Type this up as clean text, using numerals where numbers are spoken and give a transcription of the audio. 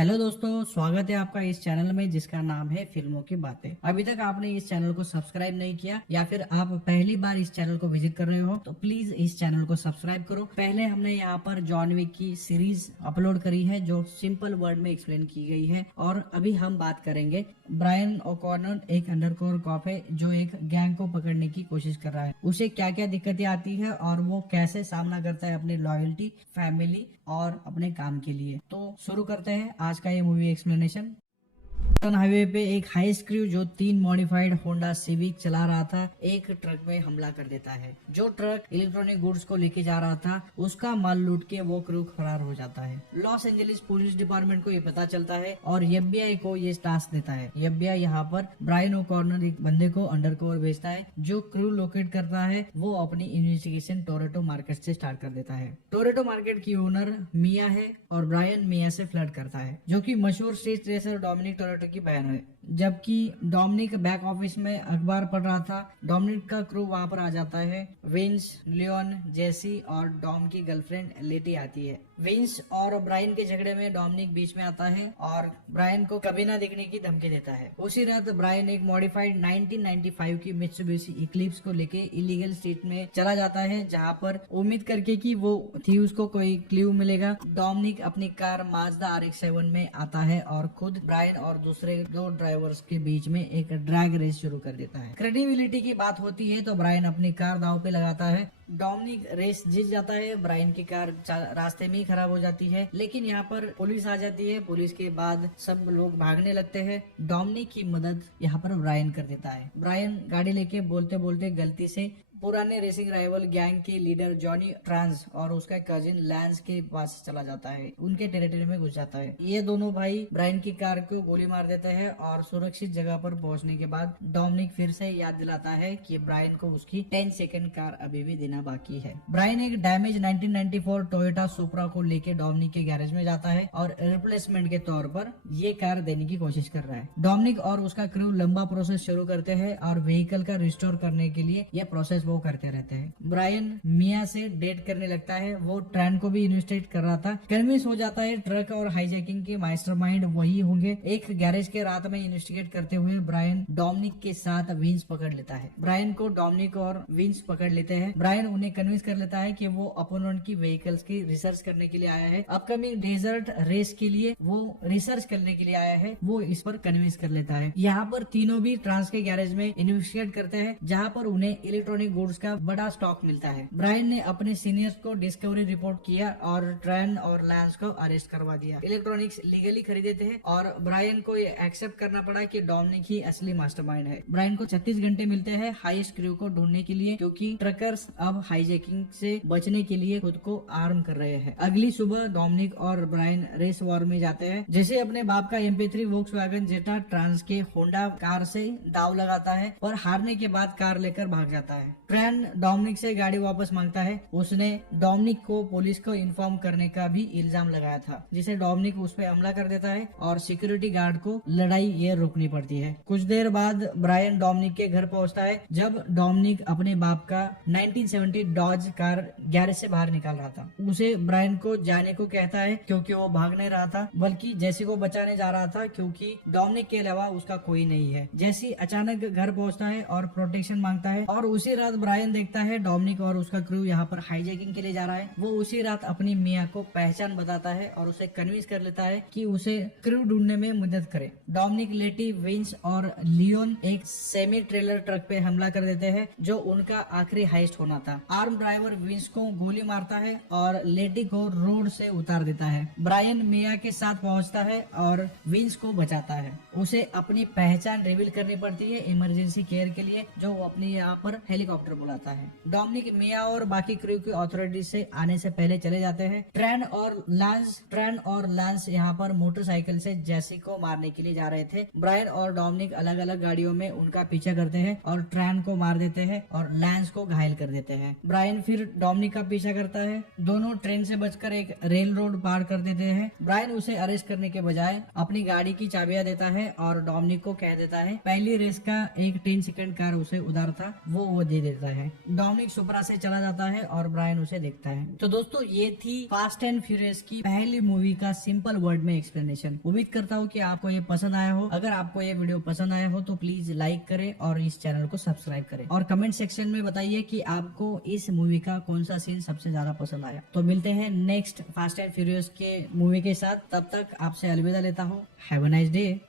Hello दोस्तों, स्वागत है आपका इस चैनल में जिसका नाम है फिल्मों की बातें। अभी तक आपने इस चैनल को सब्सक्राइब नहीं किया या फिर आप पहली बार इस चैनल को विजिट कर रहे हो तो प्लीज इस चैनल को सब्सक्राइब करो। पहले हमने यहाँ पर जॉन विक की सीरीज अपलोड करी है जो सिंपल वर्ड में एक्सप्लेन की गई है, और अभी हम बात करेंगे ब्रायन ओकॉनर एक अंडरकवर कॉप है जो एक गैंग को पकड़ने की कोशिश कर रहा है। उसे क्या क्या दिक्कतें आती है और वो कैसे सामना करता है अपनी लॉयल्टी, फैमिली और अपने काम के लिए। तो शुरू करते हैं आज का ये मूवी एक्सप्लेनेशन। हाईवे पे एक हाई स्क्रू जो 3 मॉडिफाइड होंडा सिविक चला रहा था एक ट्रक में हमला कर देता है। जो ट्रक इलेक्ट्रॉनिक गुड्स को लेके जा रहा था उसका माल लूट के वो क्रू फरार हो जाता है। लॉस एंजलिस पुलिस डिपार्टमेंट को ये पता चलता है और एफबीआई को ये टास्क देता है। एफबीआई यहाँ पर ब्रायन ओकॉनर एक बंदे को अंडरकवर भेजता है। जो क्रू लोकेट करता है वो अपनी इन्वेस्टिगेशन टोरेटो मार्केट से स्टार्ट कर देता है। टोरेटो मार्केट की ओनर मिया है और ब्रायन मिया से फ्लर्ट करता है, जो कि मशहूर स्ट्रीट रेसर डोमिनिक टोरेटो की बहन है। जबकि डोमिनिक बैक ऑफिस में अखबार पढ़ रहा था, डोमिनिक का क्रू वहां पर आ जाता है। विंस, लियोन, जेसी और डॉम की गर्लफ्रेंड लेटी आती है। विंस और ब्रायन के झगड़े में डोमिनिक बीच में आता है और ब्रायन को कभी ना देखने की धमकी देता है। उसी रात ब्रायन एक मॉडिफाइड 1995 की मित्सुबिशी इक्लिप्स को लेके इलीगल स्ट्रीट में चला जाता है, जहां पर उम्मीद करके कि वो थीव्स को कोई क्लू मिलेगा। डोमिनिक अपनी कार माजदा RX-7 में आता है और खुद ब्रायन और दूसरे दो ड्राइवर्स के बीच में एक ड्रैग रेस शुरू कर देता है। क्रेडिबिलिटी की बात होती है तो ब्रायन अपनी कार दांव पे लगाता है। डोमिनिक रेस जीत जाता है। ब्रायन की कार रास्ते में ही खराब हो जाती है, लेकिन यहाँ पर पुलिस आ जाती है। पुलिस के बाद सब लोग भागने लगते हैं। डोमिनिक की मदद यहाँ पर ब्रायन कर देता है। ब्रायन गाड़ी लेके बोलते बोलते गलती से पुराने रेसिंग राइवल गैंग के लीडर जॉनी ट्रांस और उसका कजिन लैंस के पास चला जाता है, उनके टेरिटरी में घुस जाता है। ये दोनों भाई ब्रायन की कार को गोली मार देते हैं और सुरक्षित जगह पर पहुंचने के बाद डोमिनिक फिर से याद दिलाता है कि ब्रायन को उसकी 10 सेकंड कार अभी भी देना बाकी है। ब्रायन एक डैमेज 1994 टोयोटा सुपरा को लेके डोमिनिक के गैरेज में जाता है और रिप्लेसमेंट के तौर पर ये कार देने की कोशिश कर रहा है। डोमिनिक और उसका क्रू लंबा प्रोसेस शुरू करते हैं और व्हीकल का रिस्टोर करने के लिए यह प्रोसेस वो करते रहते हैं। ब्रायन मिया से डेट करने लगता है। वो ट्रेन को भी इन्वेस्टिगेट कर रहा था। कन्विंस हो जाता है ट्रक और हाईजैकिंग के मास्टरमाइंड वही होंगे। एक गैरेज के रात में इन्वेस्टिगेट करते हुए ब्रायन डोमिनिक के साथ विंस पकड़ लेता है। ब्रायन को डोमिनिक और विंस पकड़ लेते हैं। ब्रायन उन्हें कन्विंस कर लेता है कि वो अपोनेंट की व्हीकल्स की रिसर्च करने के लिए आया है। अपकमिंग डेजर्ट रेस के लिए वो रिसर्च करने के लिए आया है। वो इस पर कन्विंस कर लेता है। यहाँ पर तीनों भी ट्रांस के गैरेज में इन्वेस्टिगेट करते हैं, जहाँ पर उन्हें इलेक्ट्रॉनिक गुड्स का बड़ा स्टॉक मिलता है। ब्रायन ने अपने सीनियर्स को डिस्कवरी रिपोर्ट किया और ट्रेन और लैंस को अरेस्ट करवा दिया। इलेक्ट्रॉनिक्स लीगली खरीदे थे और ब्रायन को ये एक्सेप्ट करना पड़ा कि डोमिनिक ही असली मास्टरमाइंड है। ब्रायन को 36 घंटे मिलते हैं हाई स्क्रू को ढूंढने के लिए, क्योंकि ट्रकर्स अब हाईजैकिंग से बचने के लिए खुद को आर्म कर रहे हैं। अगली सुबह डोमिनिक और ब्रायन रेस वॉर में जाते हैं। जैसे अपने बाप का MP3 वोक्सवैगन जेटा ट्रांस के होंडा कार से दाव लगाता है और हारने के बाद कार लेकर भाग जाता है। ट्रेन डोमिनिक से गाड़ी वापस मांगता है। उसने डोमिनिक को पुलिस को इन्फॉर्म करने का भी इल्जाम लगाया था, जिसे डोमिनिक उस पर हमला कर देता है और सिक्योरिटी गार्ड को लड़ाई ये रोकनी पड़ती है। कुछ देर बाद ब्रायन डोमिनिक के घर पहुंचता है, जब डोमिनिक अपने बाप का 1970 डॉज कार गैरेज से बाहर निकाल रहा था। उसे ब्रायन को जाने को कहता है क्योंकि वो भाग नहीं रहा था, बल्कि जेसी को बचाने जा रहा था, क्योंकि डोमिनिक के अलावा उसका कोई नहीं है। जेसी अचानक घर पहुंचता है और प्रोटेक्शन मांगता है, और उसी रात ब्रायन देखता है डोमिनिक और उसका क्रू यहाँ पर हाईजैकिंग के लिए जा रहा है। वो उसी रात अपनी मिया को पहचान बताता है और उसे कन्विंस कर लेता है कि उसे क्रू ढूंढने में मदद करे। डोमिनिक, लेटी, विंस और लियोन एक सेमी ट्रेलर ट्रक पे हमला कर देते हैं, जो उनका आखिरी हाइस्ट होना था। आर्म ड्राइवर विंस को गोली मारता है और लेटी को रोड से उतार देता है। ब्रायन मिया के साथ पहुंचता है और विंस को बचाता है। उसे अपनी पहचान रिवील करनी पड़ती है इमरजेंसी केयर के लिए, जो वो अपने यहाँ पर हेलीकॉप्टर बुलाता है। डोमिनिक मिया और बाकी क्रू की अथॉरिटी से आने से पहले चले जाते हैं। ट्रेन और लांस यहाँ पर मोटरसाइकिल से जेसी को मारने के लिए जा रहे थे। ब्रायन और डोमिनिक अलग अलग गाड़ियों में उनका पीछा करते हैं और ट्रेन को मार देते हैं और लैंस को घायल कर देते हैं। ब्रायन फिर डोमिनिक का पीछा करता है। दोनों ट्रेन से बचकर एक रेल रोड पार कर देते हैं। ब्रायन उसे अरेस्ट करने के बजाय अपनी गाड़ी की चाबियां देता है और डोमिनिक को कह देता है पहली रेस का एक 10 सेकंड कार उसे उधार था, वो दे देता है। डोमिनिक सुपरा से चला जाता है और ब्रायन उसे देखता है। तो दोस्तों ये थी फास्ट एंड फ्यूरियस की पहली मूवी का सिंपल वर्ड में एक्सप्लेनेशन। उम्मीद करता हूँ कि आपको ये पसंद आया हो। अगर आपको ये वीडियो पसंद आया हो तो प्लीज लाइक करें और इस चैनल को सब्सक्राइब करें और कमेंट सेक्शन में बताइए कि आपको इस मूवी का कौन सा सीन सबसे ज्यादा पसंद आया। तो मिलते हैं नेक्स्ट फास्ट एंड फ्यूरियस के मूवी के साथ, तब तक आपसे अलविदा लेता हूँ। Have a nice day.